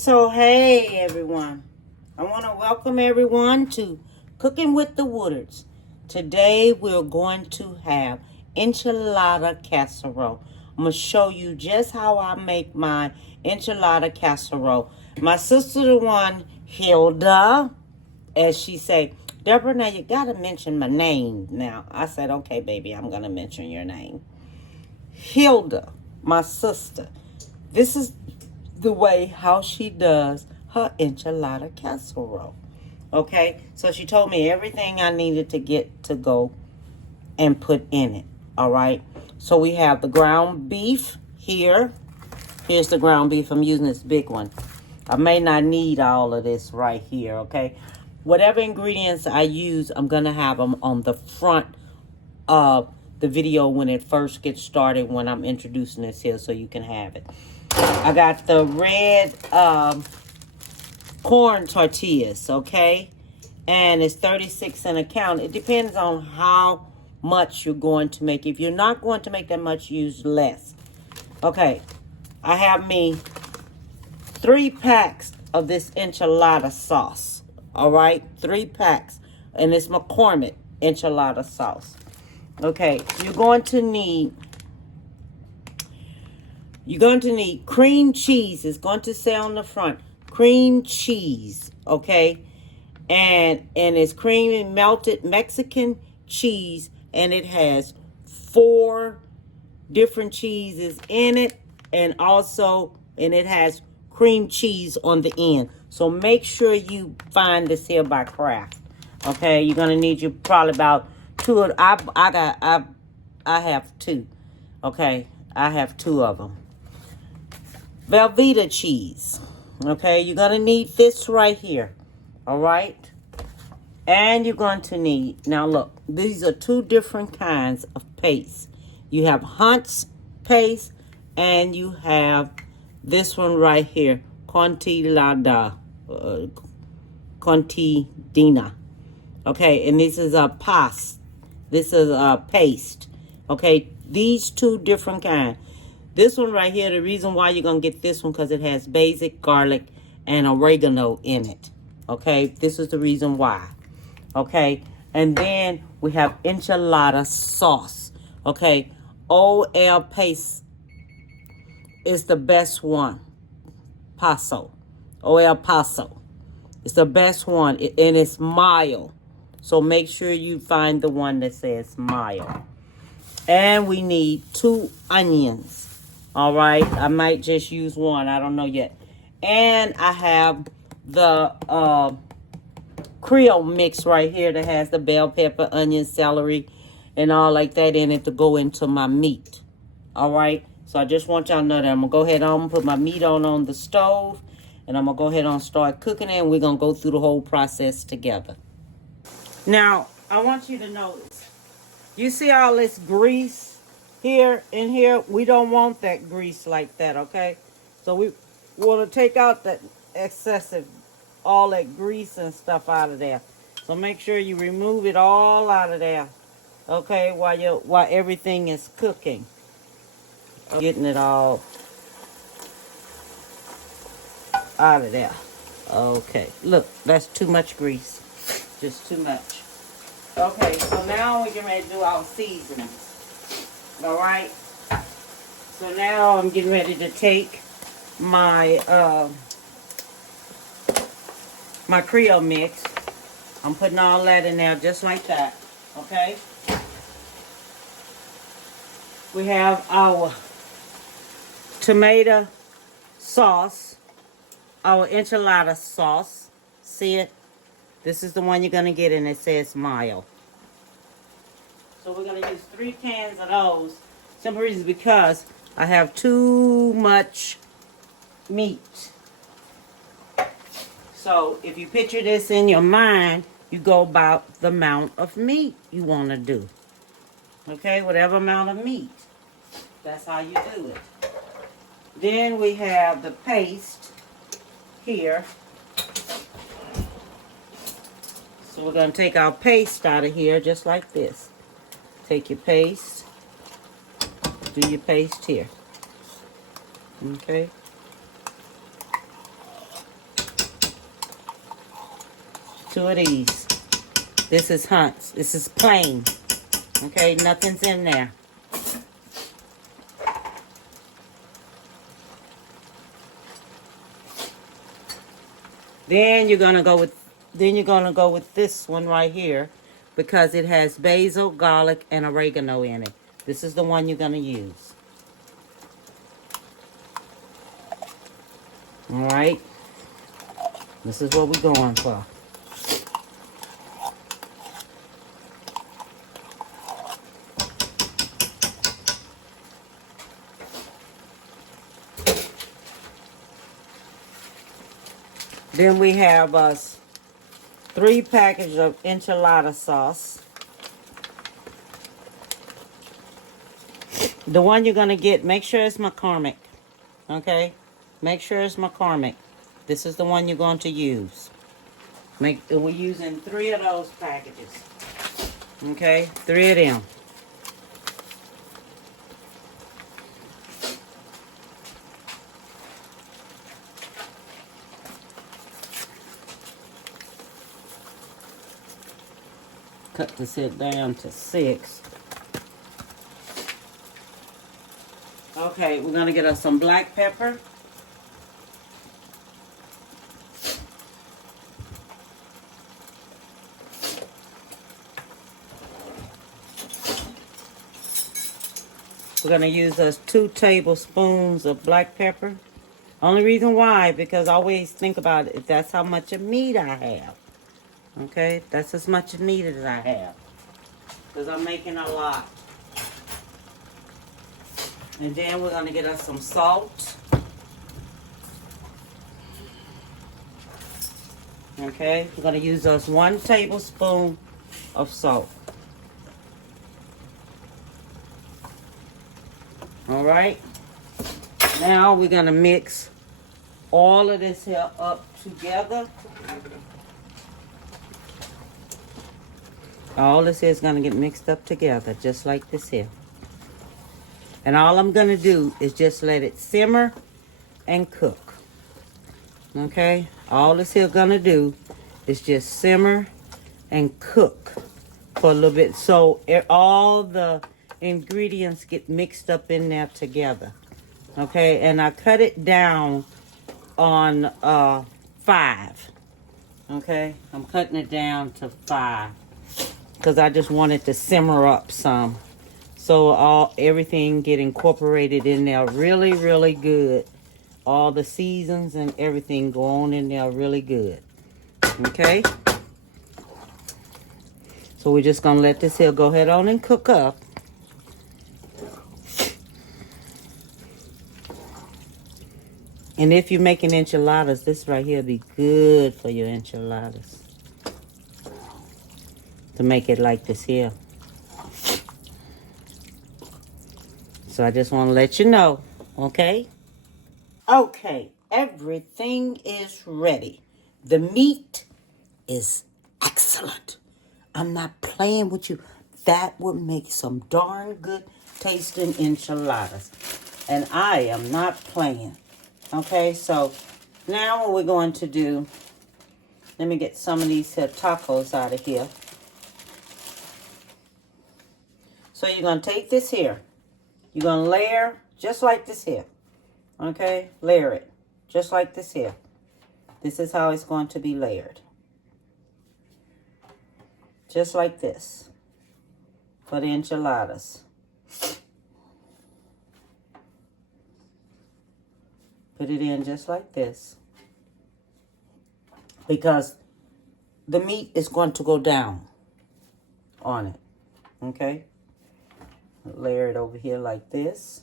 So, hey everyone, I want to welcome everyone to Cooking with the Woodards. Today we're going to have enchilada casserole. I'm going to show you just how I make my enchilada casserole. My sister, the one, Hilda, as she say, Deborah, now you got to mention my name now. I said, okay, baby, I'm going to mention your name. Hilda, my sister, this is the way how she does her enchilada casserole. Okay, so she told me everything I needed to get to go and put in it. All right, so we have the ground beef here. Here's the ground beef. I'm using this big one. I may not need all of this right here. Okay, whatever ingredients I use, I'm gonna have them on the front of the video when it first gets started, when I'm introducing this here, so you can have it. I got the red corn tortillas, okay? And it's 36 cents a count. It depends on how much you're going to make. If you're not going to make that much, use less. Okay, I have me 3 packs of this enchilada sauce. All right, 3 packs. And it's McCormick enchilada sauce. Okay, you're going to need cream cheese. It's going to say on the front, cream cheese, okay? And it's creamy melted Mexican cheese, and it has 4 different cheeses in it, and it has cream cheese on the end. So make sure you find this here by Kraft, okay? You're gonna need probably about 2. I have 2, okay? I have 2 of them. Velveeta cheese. Okay, you're going to need this right here. All right? And you're going to need, now look, these are 2 different kinds of paste. You have Hunt's paste, and you have this one right here, Contadina. Okay, and this is a paste. This is a paste. Okay, these 2 different kinds. This one right here, the reason why you're going to get this one, because it has basic garlic and oregano in it. Okay, this is the reason why. Okay, and then we have enchilada sauce. Okay, OL paste is the best one. Paso. OL Paso. It's the best one, and it's mild. So make sure you find the one that says mild. And we need 2 onions. All right, I might just use 1. I don't know yet. And I have the Creole mix right here that has the bell pepper, onion, celery, and all like that in it to go into my meat. All right, so I just want y'all to know that I'm going to go ahead and put my meat on the stove. And I'm going to go ahead and start cooking it. And we're going to go through the whole process together. Now, I want you to notice. You see all this grease? Here, in here, we don't want that grease like that, okay? So we want to take out that excessive, all that grease and stuff out of there. So make sure you remove it all out of there, okay? While everything is cooking, getting it all out of there. Okay, look, that's too much grease, just too much. Okay, so now we're getting ready to do our seasonings. All right, so now I'm getting ready to take my my Creole mix. I'm putting all that in there just like that, okay? We have our tomato sauce, our enchilada sauce. See it? This is the one you're going to get, and it says mild. So we're going to use 3 cans of those. Simple reason because I have too much meat. So if you picture this in your mind, you go about the amount of meat you want to do. Okay, whatever amount of meat. That's how you do it. Then we have the paste here. So we're going to take our paste out of here just like this. Take your paste, do your paste here. Okay. 2 of these. This is Hunt's. This is plain. Okay, nothing's in there. Then you're gonna go with this one right here because it has basil, garlic, and oregano in it. This is the one you're gonna use. All right. This is what we're going for. Then we have us 3 packages of enchilada sauce. The one you're going to get, make sure it's McCormick. Okay? Make sure it's McCormick. This is the one you're going to use. We're using 3 of those packages. Okay? 3 of them. Cut this here down to 6. Okay, we're gonna get us some black pepper. We're gonna use us 2 tablespoons of black pepper. Only reason why, because I always think about it, that's how much of meat I have. Okay, that's as much meat as I have. Because I'm making a lot. And then we're going to get us some salt. Okay, we're going to use us 1 tablespoon of salt. All right. Now we're going to mix all of this here up together. All this here is going to get mixed up together, just like this here. And all I'm going to do is just let it simmer and cook. Okay? All this here going to do is just simmer and cook for a little bit. So all the ingredients get mixed up in there together. Okay? And I cut it down on 5. Okay? I'm cutting it down to 5. Because I just want it to simmer up some. So everything get incorporated in there really, really good. All the seasons and everything go on in there really good. Okay? So we're just going to let this here go ahead on and cook up. And if you're making enchiladas, this right here be good for your enchiladas. To make it like this here. So I just want to let you know, okay? Okay, everything is ready. The meat is excellent. I'm not playing with you. That would make some darn good tasting enchiladas. And I am not playing. Okay, so now what we're going to do, let me get some of these here tacos out of here. So you're going to take this here. You're going to layer just like this here. Okay? Layer it. Just like this here. This is how it's going to be layered. Just like this. For the enchiladas. Put it in just like this. Because the meat is going to go down on it. Okay? Layer it over here like this.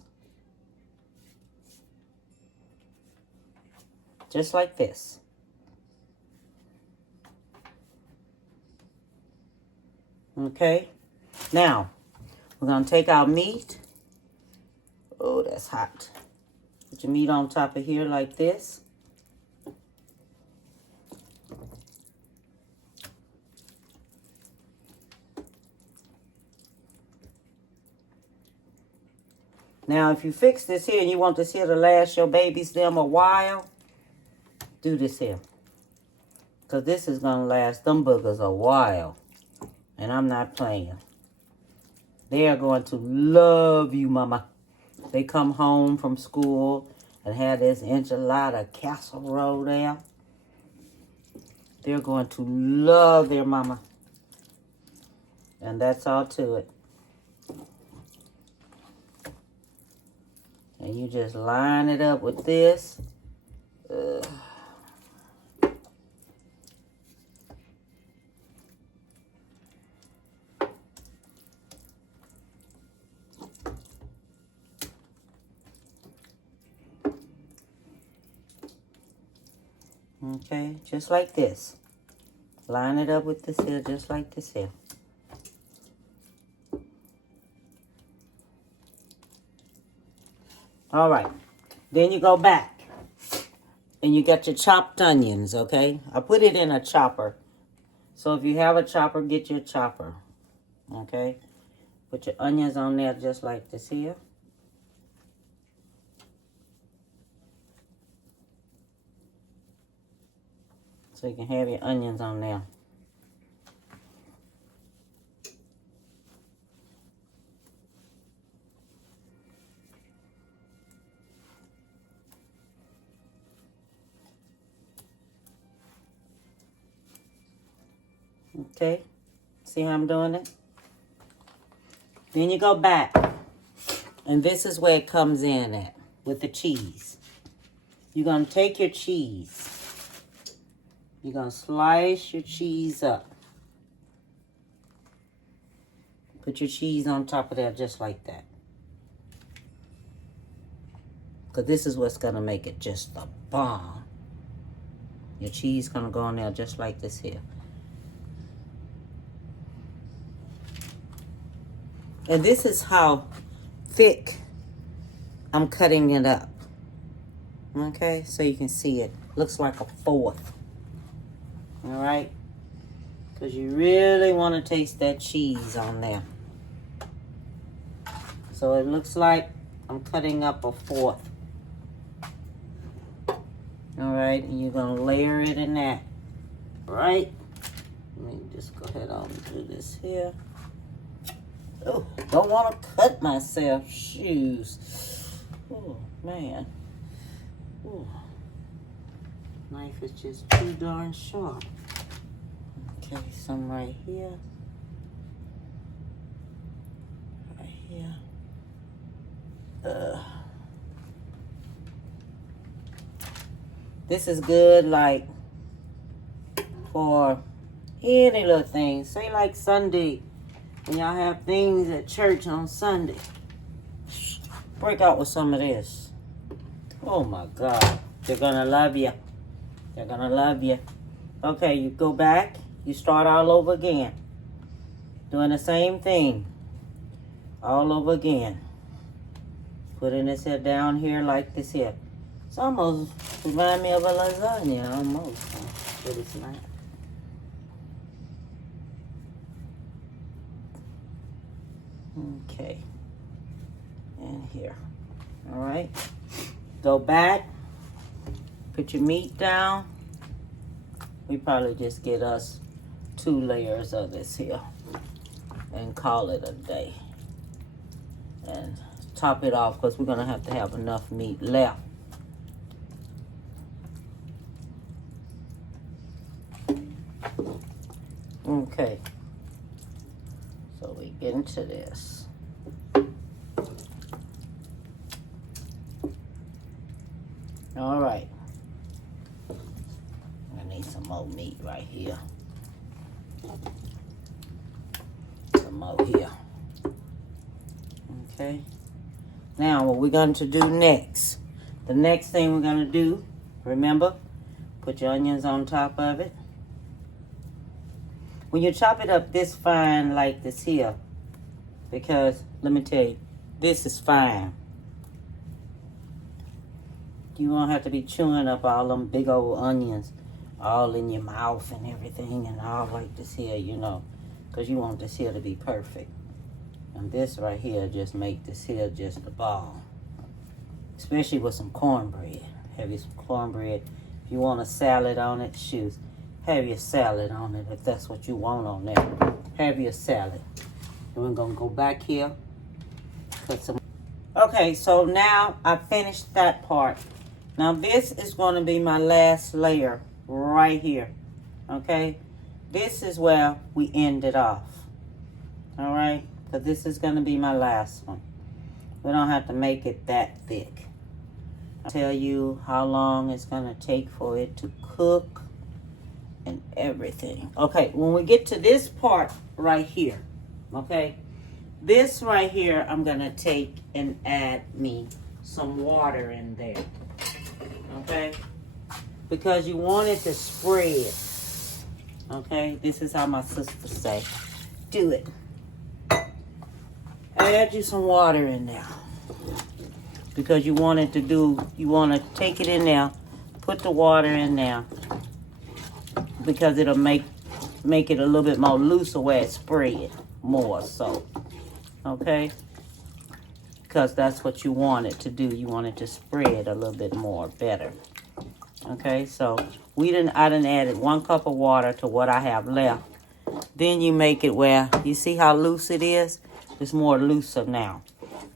Just like this. Okay? Now, we're going to take our meat. Oh, that's hot. Put your meat on top of here like this. Now, if you fix this here and you want this here to last your babies them a while, do this here. Because this is going to last them boogers a while. And I'm not playing. They are going to love you, mama. They come home from school and have this enchilada casserole there. They're going to love their mama. And that's all to it. And you just line it up with this. Okay, just like this. Line it up with this here, just like this here. All right, then you go back and you got your chopped onions, okay? I put it in a chopper. So if you have a chopper, get your chopper, okay? Put your onions on there just like this here. So you can have your onions on there. Okay, see how I'm doing it? Then you go back, and this is where it comes in at, with the cheese. You're going to take your cheese. You're going to slice your cheese up. Put your cheese on top of that just like that. Because this is what's going to make it just the bomb. Your cheese going to go on there just like this here. And this is how thick I'm cutting it up. Okay, so you can see it. Looks like a fourth. All right? Because you really want to taste that cheese on there. So it looks like I'm cutting up a fourth. All right, and you're going to layer it in that. Right? Let me just go ahead on and do this here. Oh, don't want to cut myself. Shoes. Oh, man. Oh. Knife is just too darn sharp. Okay, some right here. Right here. This is good, like, for any little thing. Say, like Sunday, when y'all have things at church on Sunday. Break out with some of this. Oh, my God. They're going to love you. They're going to love you. Okay, you go back. You start all over again. Doing the same thing. All over again. Putting this here down here like this here. It's almost remind me of a lasagna, almost. But it's not. Okay. And here. All right. Go back. Put your meat down. We probably just get us 2 layers of this here. And call it a day. And top it off because we're going to have enough meat left. Okay. So we get into this. All right. I need some more meat right here. Some more here. Okay. Now, what we're going to do next. The next thing we're going to do, remember, put your onions on top of it. When you chop it up this fine like this here, because, let me tell you, this is fine. You won't have to be chewing up all them big old onions all in your mouth and everything and all like this here, you know, because you want this here to be perfect. And this right here just make this here just a ball. Especially with some cornbread. Have you some cornbread. If you want a salad on it, shoot. have your salad on it if that's what you want on there. Have your salad. And we're gonna go back here, put some. Okay, so now I finished that part. Now this is gonna be my last layer right here. Okay, this is where we end it off. All right, so this is gonna be my last one. We don't have to make it that thick. I'll tell you how long it's gonna take for it to cook and everything. Okay, when we get to this part right here, okay, this right here, I'm gonna take and add me some water in there, okay, because you want it to spread. Okay, this is how my sister say, do it. Add you some water in there because you want it to do, you want to take it in there, put the water in there because it'll make it a little bit more looser where it spread more so. Okay, because that's what you want it to do. You want it to spread a little bit more better. Okay, so I done added 1 cup of water to what I have left. Then you make it where, you see how loose it is? It's more looser now.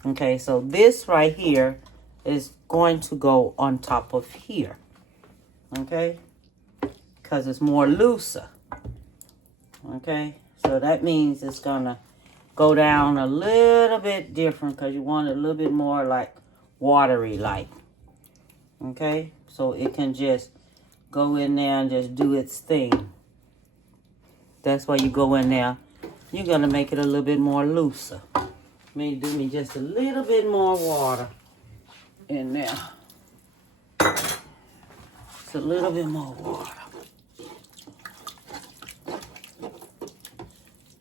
Okay, so this right here is going to go on top of here. Okay, because it's more looser. Okay, so that means it's gonna go down a little bit different because you want it a little bit more like watery like. Okay, so it can just go in there and just do its thing. That's why you go in there. You're gonna make it a little bit more looser. Maybe do me just a little bit more water in there. Just a little bit more water.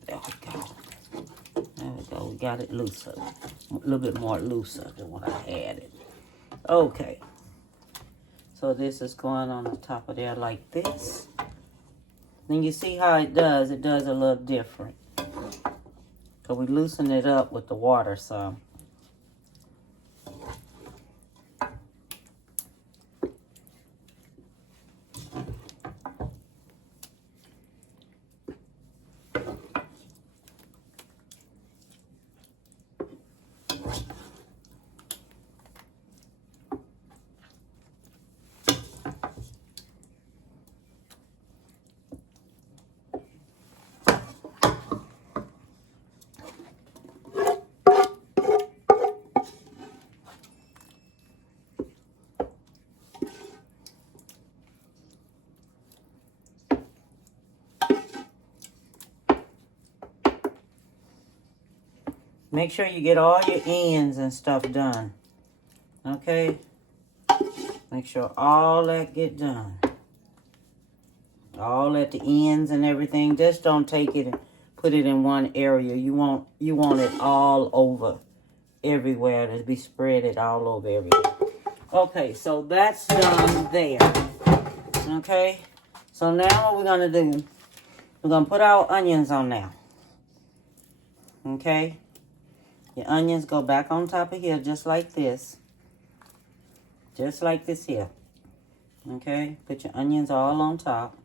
There we go. There we go. We got it looser. A little bit more looser than what I added. Okay. So this is going on the top of there like this. Then you see how it does. It does a little different. So we loosen it up with the water some. Make sure you get all your ends and stuff done. Okay? Make sure all that get done. All at the ends and everything. Just don't take it and put it in one area. You want it all over everywhere. To be spread it all over everywhere. Okay, so that's done there. Okay? So now what we're gonna do, we're gonna put our onions on now. Okay? Your onions go back on top of here just like this. Just like this here. Okay? Put your onions all on top.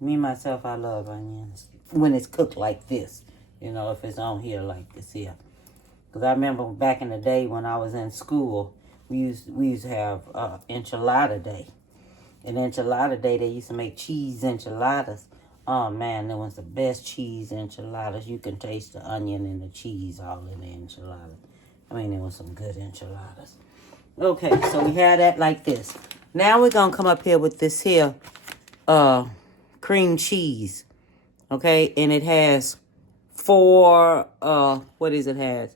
Me, myself, I love onions. When it's cooked like this. You know, if it's on here like this here. Because I remember back in the day when I was in school, we used to have Enchilada Day. And Enchilada Day, they used to make cheese enchiladas. Oh, man, that was the best cheese enchiladas. You can taste the onion and the cheese all in the enchilada. I mean, there was some good enchiladas. Okay, so we had that like this. Now we're going to come up here with this here cream cheese. Okay, and it has 4, what is it has?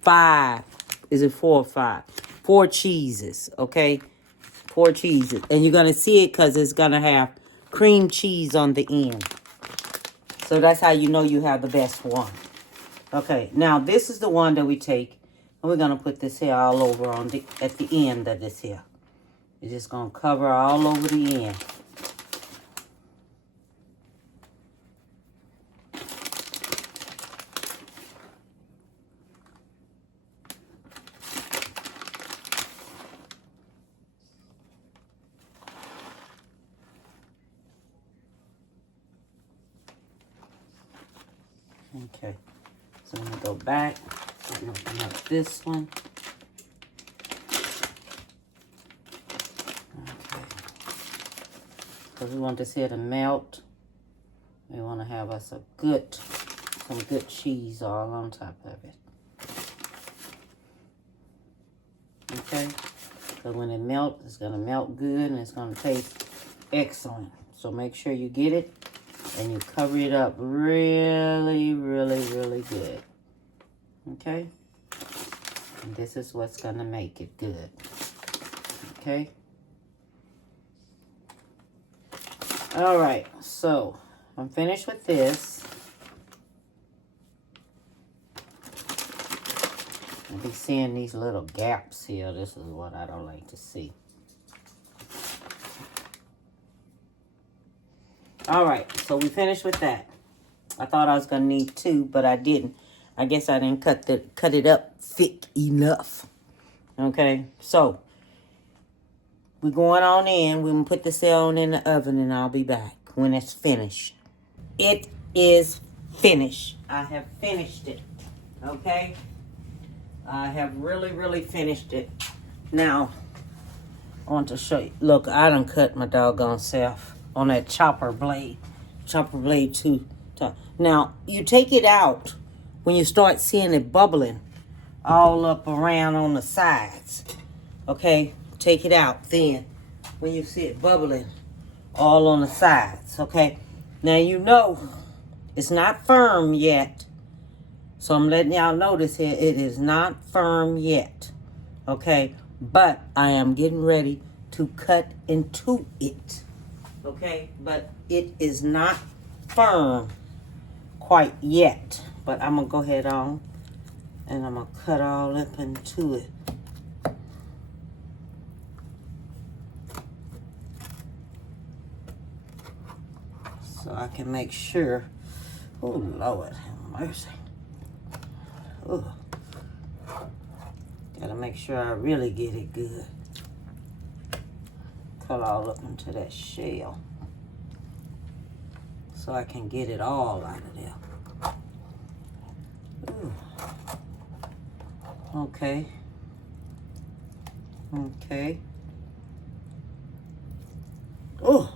5. Is it 4 or 5? 4 cheeses, okay? 4 cheeses. And you're going to see it because it's going to have cream cheese on the end. So that's how you know you have the best one. Okay, now this is the one that we take. And we're going to put this here all over on at the end of this here. You're just going to cover all over the end. Okay, so I'm gonna go back and open up this one. Okay, because we want this here to melt. We want to have us some good cheese all on top of it. Okay, so when it melts, it's gonna melt good and it's gonna taste excellent. So make sure you get it and you cover it up really, really, really good. Okay? And this is what's gonna make it good. Okay? All right, so I'm finished with this. I'll be seeing these little gaps here. This is what I don't like to see. All right, so we finished with that. I thought I was gonna need 2, but I didn't. I guess I didn't cut it up thick enough. Okay, so we're going on in. We're gonna put this on in the oven, and I'll be back when it's finished. It is finished. I have finished it. Okay, I have really, really finished it. Now I want to show you. Look, I done cut my doggone self on that chopper blade too. Now, you take it out when you start seeing it bubbling all up around on the sides. Okay? Take it out then when you see it bubbling all on the sides. Okay? Now, you know it's not firm yet. So, I'm letting y'all know this here. It is not firm yet. Okay? But I am getting ready to cut into it. Okay, but it is not firm quite yet. But I'm going to go ahead on and I'm going to cut all up into it. So I can make sure. Oh, Lord have mercy. Oh, got to make sure I really get it good. Cut all up into that shell so I can get it all out of there. Ooh. Okay. Okay. Oh.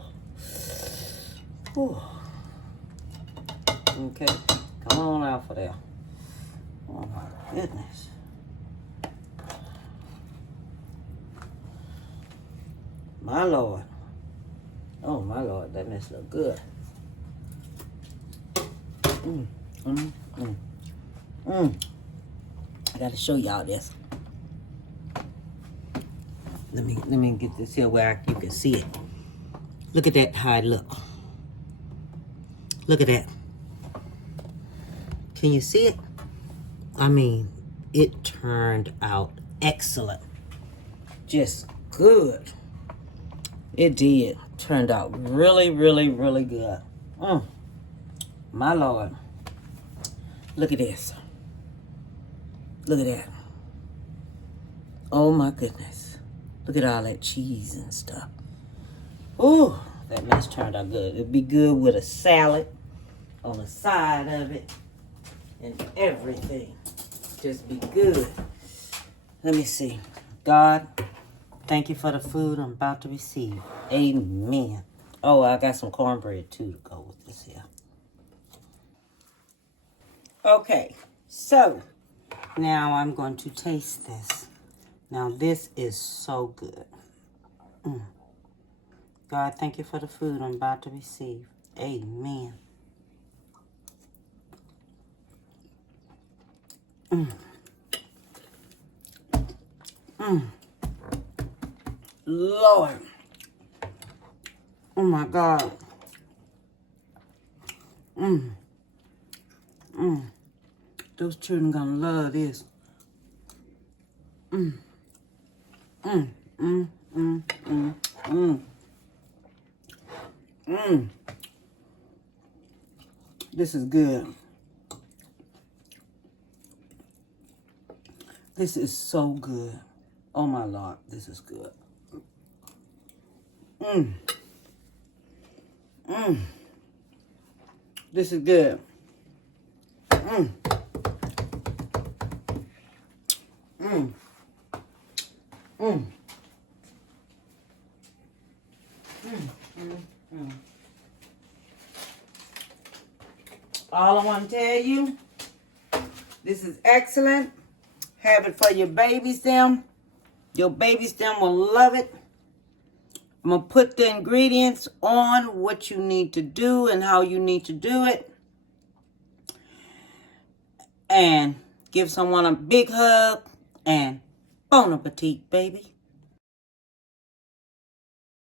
Oh. Okay. Come on out for there. Oh my goodness. My Lord. Oh, my Lord. That mess look good. I got to show y'all this. Let me get this here where you can see it. Look at that, how it look. Look at that. Can you see it? I mean, it turned out excellent. Just good. It did. Turned out really, really, really good. My Lord. Look at this. Look at that. Oh, my goodness. Look at all that cheese and stuff. Oh, that mess turned out good. It'd be good with a salad on the side of it and everything. Just be good. Let me see. God, thank you for the food I'm about to receive. Amen. Oh, I got some cornbread, too, to go with this here. Okay, so now I'm going to taste this. Now, this is so good. God, thank you for the food I'm about to receive. Amen. Lord. Oh, my God. Those children gonna love this. This is good. This is so good. Oh my Lord, this is good. This is good. Mm. Mm. Mm. All I want to tell you, this is excellent. Have it for your babies, them. Your babies, them will love it. I'm going to put the ingredients on what you need to do and how you need to do it. And give someone a big hug. And bon appetit, baby.